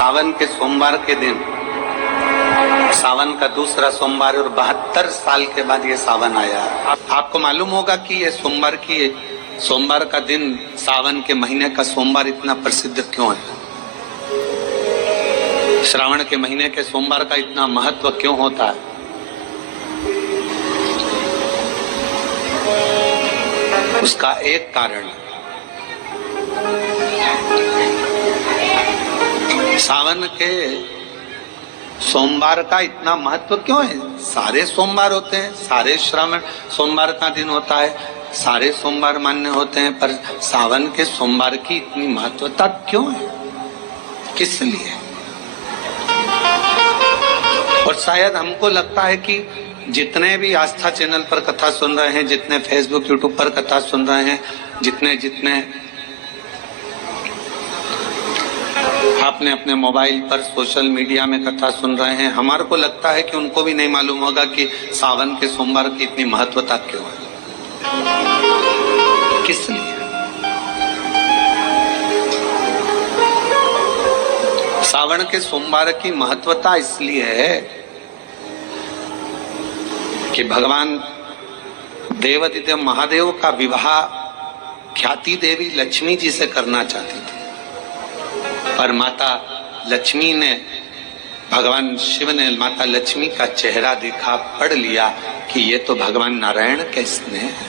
सावन के सोमवार के दिन, सावन का दूसरा सोमवार और 72 साल के बाद ये सावन आया। आपको मालूम होगा कि ये सोमवार का दिन, सावन के महीने का सोमवार इतना प्रसिद्ध क्यों है? श्रावण के महीने के सोमवार का इतना महत्व क्यों होता है? उसका एक कारण, सावन के सोमवार का इतना महत्व क्यों है? सारे सोमवार होते हैं, सारे श्रावण सोमवार का दिन होता है, सारे सोमवार मान्य होते हैं, पर सावन के सोमवार की इतनी महत्वता क्यों है? किस लिए? और शायद हमको लगता है कि जितने भी आस्था चैनल पर कथा सुन रहे हैं, जितने फेसबुक यूट्यूब पर कथा सुन रहे हैं, जितने आपने अपने मोबाइल पर सोशल मीडिया में कथा सुन रहे हैं, हमारे को लगता है कि उनको भी नहीं मालूम होगा कि सावन के सोमवार की इतनी महत्वता क्यों है, किस लिए। सावन के सोमवार की महत्वता इसलिए है कि भगवान देवादिदेव महादेव का विवाह ख्याति देवी लक्ष्मी जी से करना चाहती थी, पर माता लक्ष्मी ने, भगवान शिव ने माता लक्ष्मी का चेहरा देखा, पढ़ लिया कि ये तो भगवान नारायण के स्नेह है,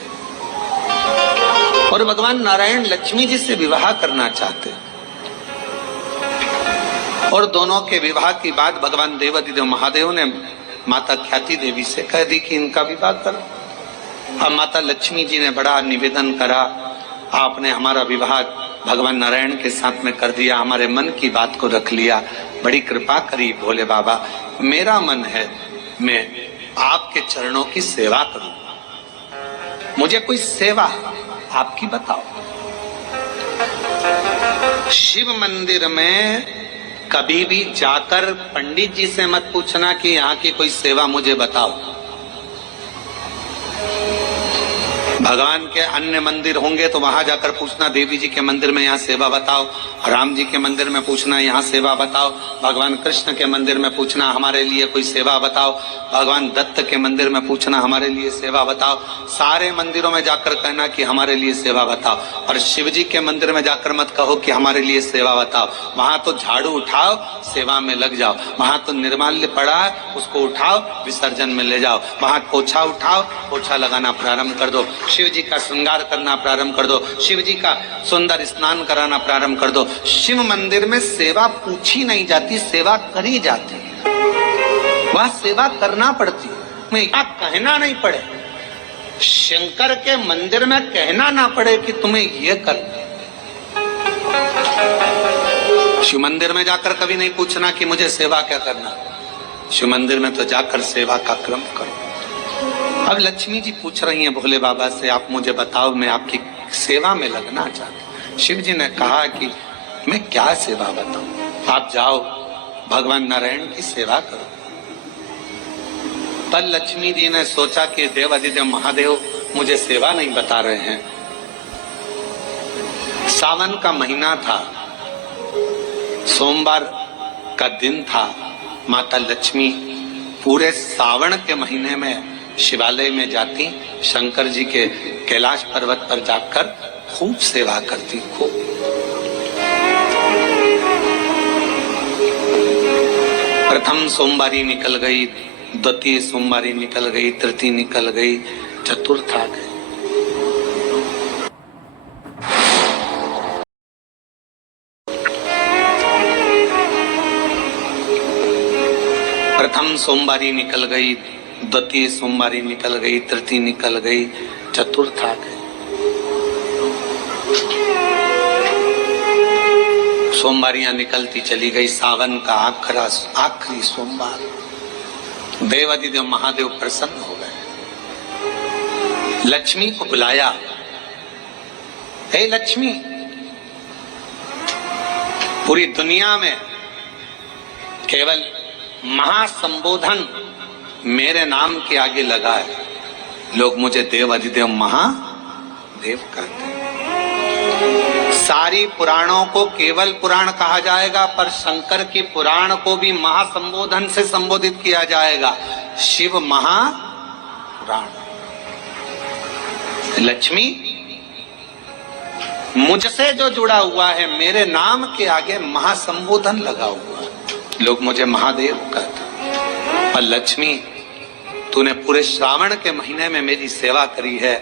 और भगवान नारायण लक्ष्मी जी से विवाह करना चाहते। और दोनों के विवाह की बात भगवान देवादिदेव महादेव ने माता ख्याति देवी से कह दी कि इनका विवाह करो। अब माता लक्ष्मी जी ने बड़ा निवेदन करा, आपने हमारा विवाह भगवान नारायण के साथ में कर दिया, हमारे मन की बात को रख लिया, बड़ी कृपा करी भोले बाबा। मेरा मन है मैं आपके चरणों की सेवा करूं, मुझे कोई सेवा आपकी बताओ। शिव मंदिर में कभी भी जाकर पंडित जी से मत पूछना कि यहाँ की कोई सेवा मुझे बताओ। भगवान के अन्य मंदिर होंगे तो वहां जाकर पूछना, देवी जी के मंदिर में यहाँ सेवा बताओ, राम जी के मंदिर में पूछना यहाँ सेवा बताओ, भगवान कृष्ण के मंदिर में पूछना हमारे लिए कोई सेवा बताओ, भगवान दत्त के मंदिर में पूछना हमारे लिए सेवा बताओ। सारे मंदिरों में जाकर कहना कि हमारे लिए सेवा बताओ, और शिव जी के मंदिर में जाकर मत कहो कि हमारे लिए सेवा बताओ। वहां तो झाड़ू उठाओ, सेवा में लग जाओ। वहां तो निर्माल्य पड़ा है, उसको उठाओ, विसर्जन में ले जाओ। वहां पोछा उठाओ, पोछा लगाना प्रारंभ कर दो, शिव जी का श्रृंगार करना प्रारंभ कर दो, शिव जी का सुंदर स्नान कराना प्रारंभ कर दो। शिव मंदिर में सेवा पूछी नहीं जाती, सेवा करी जाती है। वहां सेवा करना पड़ती है, कहना नहीं पड़े। शंकर के मंदिर में कहना ना पड़े कि तुम्हें ये करना। शिव मंदिर में जाकर कभी नहीं पूछना कि मुझे सेवा क्या करना। शिव मंदिर में तो जाकर सेवा का क्रम करो। अब लक्ष्मी जी पूछ रही हैं भोले बाबा से, आप मुझे बताओ, मैं आपकी सेवा में लगना चाहती हूँ। शिव जी ने कहा कि मैं क्या सेवा बताऊं, आप जाओ भगवान नारायण की सेवा करो। पर लक्ष्मी जी ने सोचा कि देवादिदेव महादेव मुझे सेवा नहीं बता रहे हैं। सावन का महीना था, सोमवार का दिन था। माता लक्ष्मी पूरे सावन के महीने में शिवालय में जाती, शंकर जी के कैलाश पर्वत पर जाकर खूब सेवा करती, खूब। प्रथम सोमवारी निकल गई, द्वितीय सोमवारी निकल गई, तृतीय निकल गई, चतुर्थ आ गई। प्रथम सोमवारी निकल गई, द्वितीय सोमवारी निकल गई, तृतीय निकल गई, चतुर्थ आ गई। सोमवारियां निकलती चली गई। सावन का आखिरी सोमवार, देवादिदेव महादेव प्रसन्न हो गए। लक्ष्मी को बुलाया, हे लक्ष्मी, पूरी दुनिया में केवल महासंबोधन मेरे नाम के आगे लगा है, लोग मुझे देवादिदेव महादेव कहते हैं। सारी पुराणों को केवल पुराण कहा जाएगा, पर शंकर की पुराण को भी महासंबोधन से संबोधित किया जाएगा, शिव महापुराण। लक्ष्मी मुझसे जो जुड़ा हुआ है, मेरे नाम के आगे महासंबोधन लगा हुआ है, लोग मुझे महादेव कहते। और लक्ष्मी, तूने पूरे श्रावण के महीने में मेरी सेवा करी है,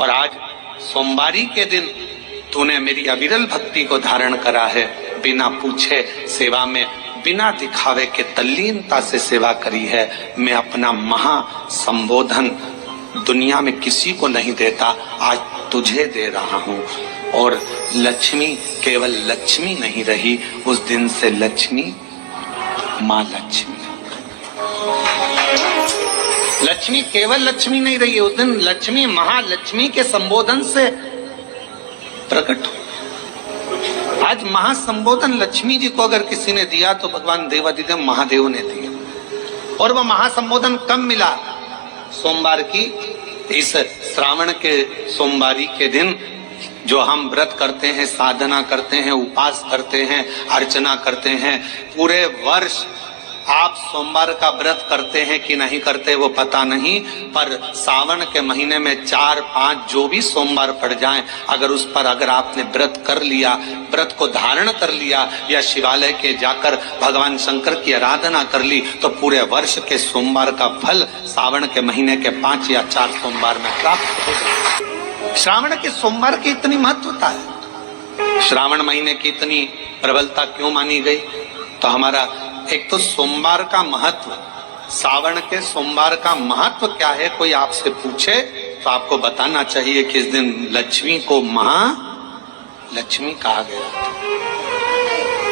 और आज सोमवारी के दिन तूने मेरी अविरल भक्ति को धारण करा है। बिना पूछे सेवा में, बिना दिखावे के तल्लीनता से सेवा करी है। मैं अपना महासंबोधन दुनिया में किसी को नहीं देता, आज तुझे दे रहा हूं। और लक्ष्मी केवल लक्ष्मी नहीं रही, उस दिन से लक्ष्मी मां लक्ष्मी। लक्ष्मी केवल लक्ष्मी नहीं रही, उस दिन लक्ष्मी महालक्ष्मी के संबोधन से प्रकट हो। आज महासंबोधन लक्ष्मी जी को अगर किसी ने दिया तो भगवान देवाधिदेव महादेव ने दिया। और वह महासंबोधन कब मिला? सोमवार की इस श्रावण के सोमवारी के दिन जो हम व्रत करते हैं, साधना करते हैं, उपास करते हैं, अर्चना करते हैं। पूरे वर्ष आप सोमवार का व्रत करते हैं कि नहीं करते वो पता नहीं, पर सावन के महीने में 4-5 जो भी सोमवार पड़ जाएं, अगर आपने व्रत कर लिया, व्रत को धारण कर लिया, या शिवालय के जाकर भगवान शंकर की आराधना कर ली, तो पूरे वर्ष के सोमवार का फल सावन के महीने के 5 या 4 सोमवार में प्राप्त हो जाए। श्रावण के सोमवार की इतनी महत्वता है, श्रावण महीने की इतनी प्रबलता क्यों मानी गई? तो हमारा एक तो सोमवार का महत्व, सावन के सोमवार का महत्व क्या है, कोई आपसे पूछे तो आपको बताना चाहिए कि इस दिन लक्ष्मी को महालक्ष्मी कहा गया।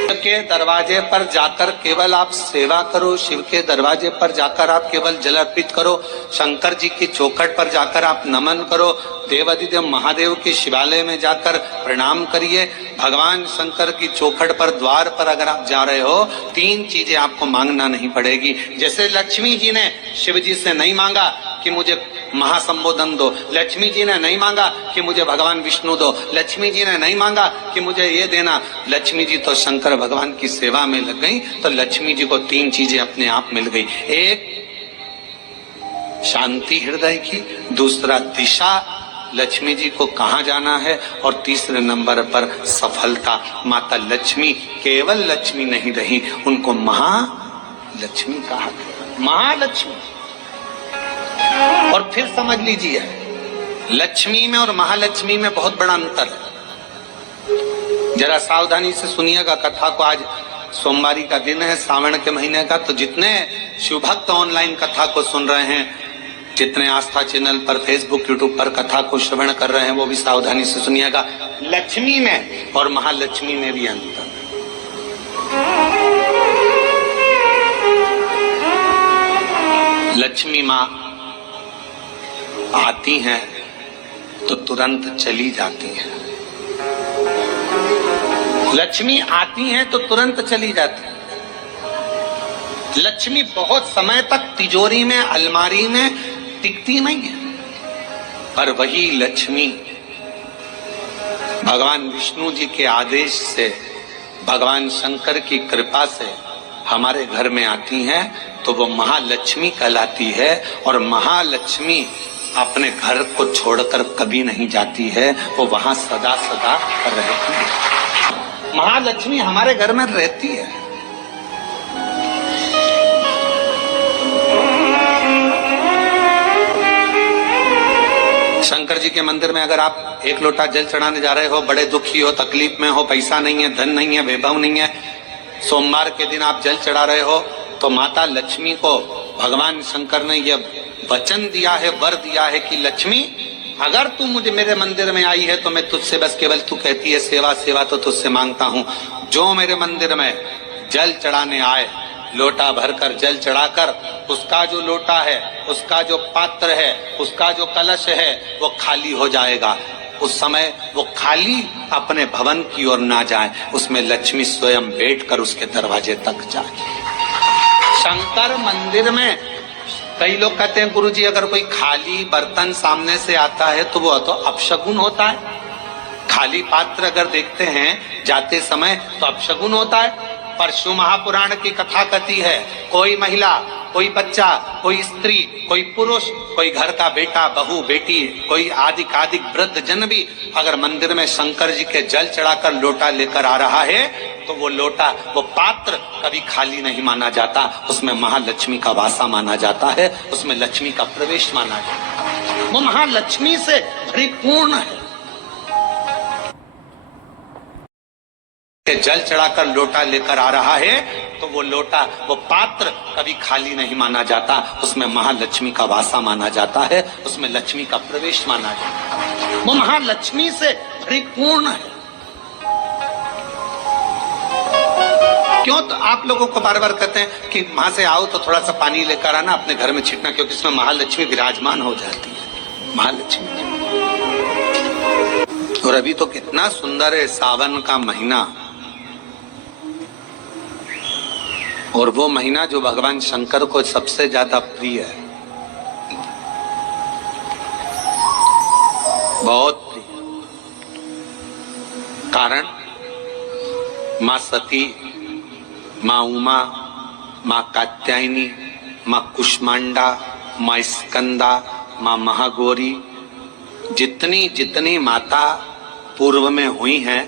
शिव के दरवाजे पर जाकर केवल आप सेवा करो, शिव के दरवाजे पर जाकर आप केवल जल अर्पित करो, शंकर जी की चौखट पर जाकर आप नमन करो, देवाधिदेव महादेव के शिवालय में जाकर प्रणाम करिए। भगवान शंकर की चौखट पर, द्वार पर अगर आप जा रहे हो, 3 चीजें आपको मांगना नहीं पड़ेगी। जैसे लक्ष्मी जी ने शिव जी से नहीं मांगा कि मुझे महासंबोधन दो, लक्ष्मी जी ने नहीं मांगा कि मुझे भगवान विष्णु दो, लक्ष्मी जी ने नहीं मांगा कि मुझे ये देना। लक्ष्मी जी तो शंकर भगवान की सेवा में लग गई, तो लक्ष्मी जी को 3 चीजें अपने आप मिल गई। एक शांति हृदय की, दूसरा दिशा लक्ष्मी जी को कहाँ जाना है, और तीसरे नंबर पर सफलता। माता लक्ष्मी केवल लक्ष्मी नहीं रही, उनको महालक्ष्मी कहा, महालक्ष्मी। और फिर समझ लीजिए, लक्ष्मी में और महालक्ष्मी में बहुत बड़ा अंतर है। जरा सावधानी से सुनिएगा कथा को। आज सोमवारी का दिन है, सावन के महीने का, तो जितने शिव भक्त ऑनलाइन कथा को सुन रहे हैं, जितने आस्था चैनल पर, फेसबुक, यूट्यूब पर कथा को श्रवण कर रहे हैं, वो भी सावधानी से सुनिएगा। लक्ष्मी में और महालक्ष्मी में भी अंतर। लक्ष्मी माँ आती हैं तो तुरंत चली जाती हैं। लक्ष्मी आती हैं तो तुरंत चली जाती हैं। लक्ष्मी बहुत समय तक तिजोरी में, अलमारी में टिकती नहीं है, पर वही लक्ष्मी भगवान विष्णु जी के आदेश से, भगवान शंकर की कृपा से हमारे घर में आती हैं, तो वो महालक्ष्मी कहलाती है। और महालक्ष्मी अपने घर को छोड़कर कभी नहीं जाती है, वो वहां सदा सदा रहती है। महालक्ष्मी हमारे घर में रहती है। शंकर जी के मंदिर में अगर आप 1 लोटा जल चढ़ाने जा रहे हो, बड़े दुखी हो, तकलीफ में हो, पैसा नहीं है, धन नहीं है, वैभव नहीं है, सोमवार के दिन आप जल चढ़ा रहे हो, तो माता लक्ष्मी को भगवान शंकर ने यह वचन दिया है, वर दिया है कि लक्ष्मी, अगर तू मुझे मेरे मंदिर में आई है तो मैं तुझसे बस केवल, तू कहती है सेवा, सेवा तो तुझसे मांगता हूँ। जो मेरे मंदिर में जल चढ़ाने आए, लोटा भरकर जल चढ़ाकर, उसका जो लोटा है, उसका जो पात्र है, उसका जो कलश है, वो खाली हो जाएगा। उस समय वो खाली अपने भवन की ओर ना जाए, उसमें लक्ष्मी स्वयं बैठकर उसके दरवाजे तक जाए। शंकर मंदिर में कई लोग कहते हैं, गुरुजी अगर कोई खाली बर्तन सामने से आता है तो वो तो अपशगुन होता है। खाली पात्र अगर देखते हैं जाते समय तो अपशगुन होता है। परशु महापुराण की कथा कहती है, कोई महिला, कोई बच्चा, कोई स्त्री, कोई पुरुष, कोई घर का बेटा, बहू, बेटी, कोई आदिक वृद्ध जन भी अगर मंदिर में शंकर जी के जल चढ़ाकर लोटा लेकर आ रहा है तो वो लोटा, वो पात्र कभी खाली नहीं माना जाता, उसमें महालक्ष्मी का वासा माना जाता है, उसमें लक्ष्मी का प्रवेश माना जाता है, वो महालक्ष्मी से परिपूर्ण है। जल चढ़ाकर लोटा लेकर आ रहा है तो वो लोटा, वो पात्र कभी खाली नहीं माना जाता, उसमें महालक्ष्मी का वासा माना जाता है, उसमें लक्ष्मी का प्रवेश माना जाता है, वो महालक्ष्मी से परिपूर्ण है। क्यों? तो आप लोगों को बार बार कहते हैं कि वहां से आओ तो थोड़ा सा पानी लेकर आना, अपने घर में छिड़कना, क्योंकि इसमें महालक्ष्मी विराजमान हो जाती है, महालक्ष्मी। और अभी तो कितना सुंदर है सावन का महीना, और वो महीना जो भगवान शंकर को सबसे ज्यादा प्रिय है, बहुत प्रिय। कारण माँ सती, माँ उमा, माँ कात्यायनी, माँ कुष्मांडा, माँ स्कंदा, माँ महागौरी, जितनी जितनी माता पूर्व में हुई हैं,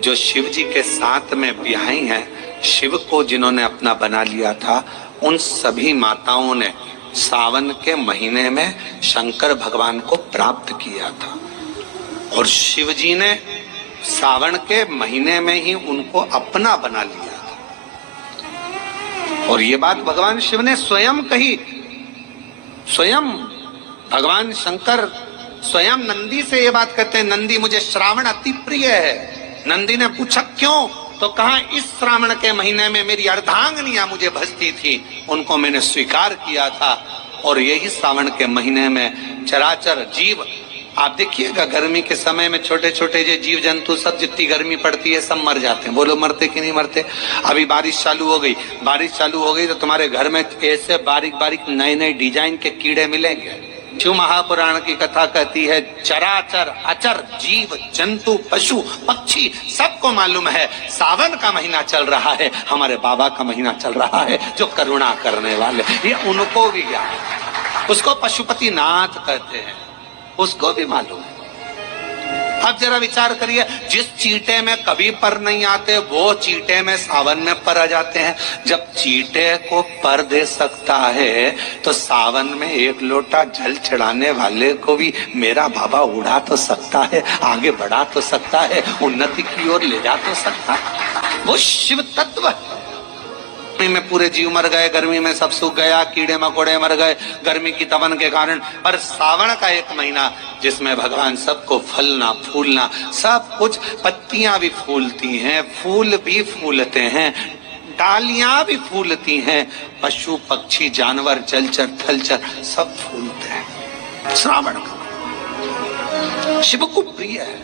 जो शिव जी के साथ में ब्याही हैं, शिव को जिन्होंने अपना बना लिया था, उन सभी माताओं ने सावन के महीने में शंकर भगवान को प्राप्त किया था, और शिव जी ने सावन के महीने में ही उनको अपना बना लिया था। और ये बात भगवान शिव ने स्वयं कही, स्वयं भगवान शंकर स्वयं नंदी से ये बात कहते हैं, नंदी मुझे श्रावण अति प्रिय है। नंदी ने पूछा क्यों? तो कहा इस श्रावण के महीने में मेरी अर्धांगिनियां मुझे भजती थी, उनको मैंने स्वीकार किया था, और यही श्रावण के महीने में चराचर जीव, आप देखिएगा गर्मी के समय में छोटे छोटे जो जीव जंतु सब, जितनी गर्मी पड़ती है सब मर जाते हैं। बोलो मरते कि नहीं मरते? अभी बारिश चालू हो गई, बारिश चालू हो गई तो तुम्हारे घर में ऐसे बारीक बारीक नए नए डिजाइन के कीड़े मिलेंगे। शिव महापुराण की कथा कहती है, चराचर अचर जीव जंतु पशु पक्षी सबको मालूम है सावन का महीना चल रहा है, हमारे बाबा का महीना चल रहा है जो करुणा करने वाले, ये उनको भी ज्ञान है। उसको पशुपति नाथ कहते हैं, उसको भी मालूम है। अब जरा विचार करिए, जिस चींटे में कभी पर नहीं आते वो चींटे में सावन में पर आ जाते हैं। जब चींटे को पर दे सकता है तो सावन में एक लोटा जल चढ़ाने वाले को भी मेरा बाबा उड़ा तो सकता है, आगे बढ़ा तो सकता है, उन्नति की ओर ले जा तो सकता है। वो शिव तत्व है। गर्मी में पूरे जीव मर गए, गर्मी में सब सूख गया, कीड़े मकोड़े मर गए गर्मी की तपन के कारण, पर सावन का एक महीना जिसमें भगवान सबको फलना फूलना सब कुछ, पत्तियां भी फूलती हैं, फूल भी फूलते हैं, डालियां भी फूलती हैं, पशु पक्षी जानवर जलचर थलचर सब फूलते हैं। श्रावण का शिव को प्रिय है।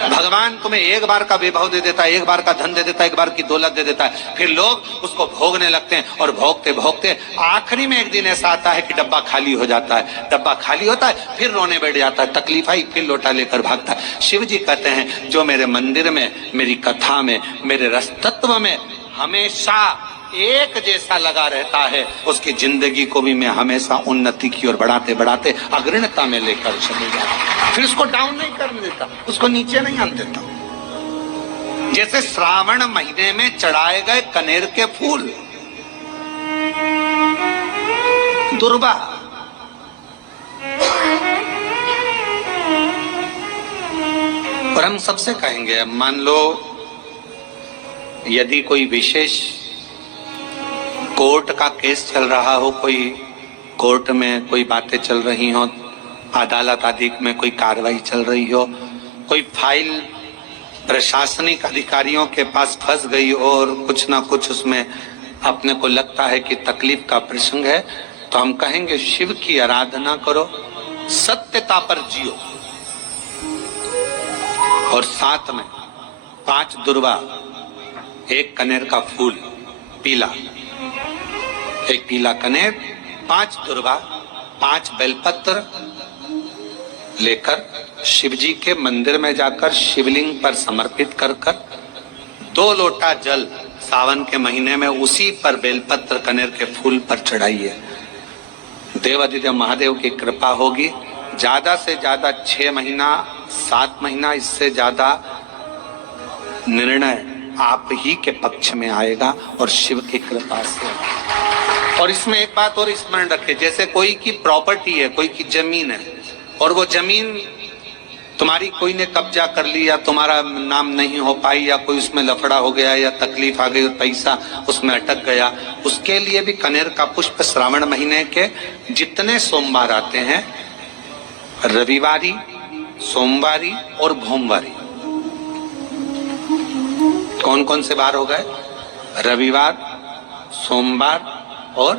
भगवान तुम्हें एक बार का वैभव दे देता है, एक बार का धन दे देता है, एक बार की दौलत दे देता है, फिर लोग उसको भोगने लगते हैं, और भोगते भोगते आखिरी में एक दिन ऐसा आता है कि डब्बा खाली हो जाता है। डब्बा खाली होता है, फिर रोने बैठ जाता है, तकलीफ आई, फिर लोटा लेकर भागता है। शिव जी कहते हैं, जो मेरे मंदिर में, मेरी कथा में, मेरे रस तत्व में हमेशा एक जैसा लगा रहता है, उसकी जिंदगी को भी मैं हमेशा उन्नति की ओर बढ़ाते बढ़ाते अग्रणता में लेकर चले जाता, फिर उसको डाउन नहीं करने देता, उसको नीचे नहीं आने देता। जैसे श्रावण महीने में चढ़ाए गए कनेर के फूल, दुर्वा, और हम सबसे कहेंगे, मान लो यदि कोई विशेष कोर्ट का केस चल रहा हो, कोई कोर्ट में कोई बातें चल रही हो, अदालत आदि में कोई कार्रवाई चल रही हो, कोई फाइल प्रशासनिक अधिकारियों के पास फंस गई और कुछ ना कुछ उसमें अपने को लगता है कि तकलीफ का प्रसंग है, तो हम कहेंगे शिव की आराधना करो, सत्यता पर जियो, और साथ में 5 दुर्वा, 1 कनेर का फूल पीला, 1 पीला कनेर, 5 दुर्वा, 5 बेलपत्र लेकर शिव जी के मंदिर में जाकर शिवलिंग पर समर्पित कर 2 लोटा जल सावन के महीने में उसी पर बेलपत्र कनेर के फूल पर चढ़ाइए। देवादिदेव महादेव की कृपा होगी। ज्यादा से ज्यादा 6 महीना 7 महीना, इससे ज्यादा निर्णय आप ही के पक्ष में आएगा और शिव की कृपा से। और इसमें एक बात और स्मरण रखें, जैसे कोई की प्रॉपर्टी है, कोई की जमीन है और वो जमीन तुम्हारी कोई ने कब्जा कर लिया, तुम्हारा नाम नहीं हो पाई, या कोई उसमें लफड़ा हो गया या तकलीफ आ गई और पैसा उसमें अटक गया, उसके लिए भी कनेर का पुष्प श्रावण महीने के जितने सोमवार आते हैं, रविवारी, सोमवारी और भोमवारी, कौन कौन से बार हो गए? रविवार, सोमवार और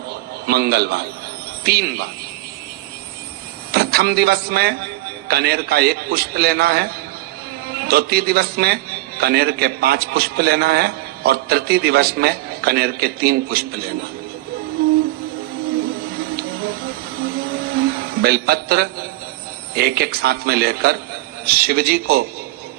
मंगलवार, 3 बार। प्रथम दिवस में कनेर का 1 पुष्प लेना है, द्वितीय दिवस में कनेर के 5 पुष्प लेना है और तृतीय दिवस में कनेर के 3 पुष्प लेना है। बेलपत्र एक साथ में लेकर शिव जी को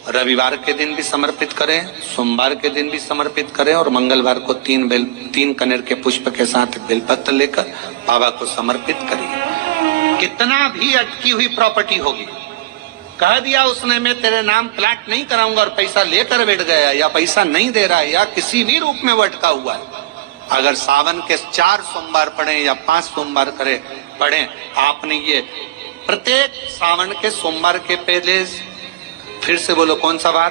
रविवार के दिन भी समर्पित करें, सोमवार के दिन भी समर्पित करें और मंगलवार को 3 कनेर के पुष्प के साथ बेलपत्र लेकर बाबा को समर्पित करिए। कितना भी अटकी हुई प्रॉपर्टी होगी, कह दिया उसने मैं तेरे नाम प्लाट नहीं कराऊंगा और पैसा लेकर बैठ गया, या पैसा नहीं दे रहा है, या किसी भी रूप में वो अटका हुआ है, अगर सावन के 4 सोमवार पढ़े या 5 सोमवार पढ़े, आपने ये प्रत्येक सावन के सोमवार के पहले, फिर से बोलो कौन सा बार?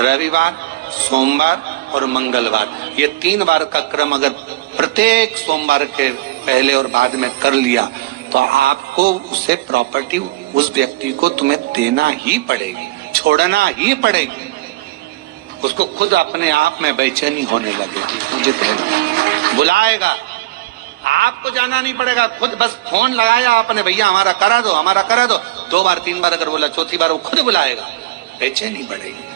रविवार, सोमवार और मंगलवार, ये 3 बार का क्रम अगर प्रत्येक सोमवार के पहले और बाद में कर लिया तो आपको उसे प्रॉपर्टी उस व्यक्ति को तुम्हें देना ही पड़ेगी, छोड़ना ही पड़ेगी। उसको खुद अपने आप में बेचैनी होने लगेगी, मुझे देना बुलाएगा, आपको जाना नहीं पड़ेगा, खुद बस फोन लगाया आपने, भैया हमारा करा दो, हमारा करा दो, 2 बार 3 बार अगर बोला, चौथी बार वो खुद बुलाएगा, बेचैनी बढ़ेगी।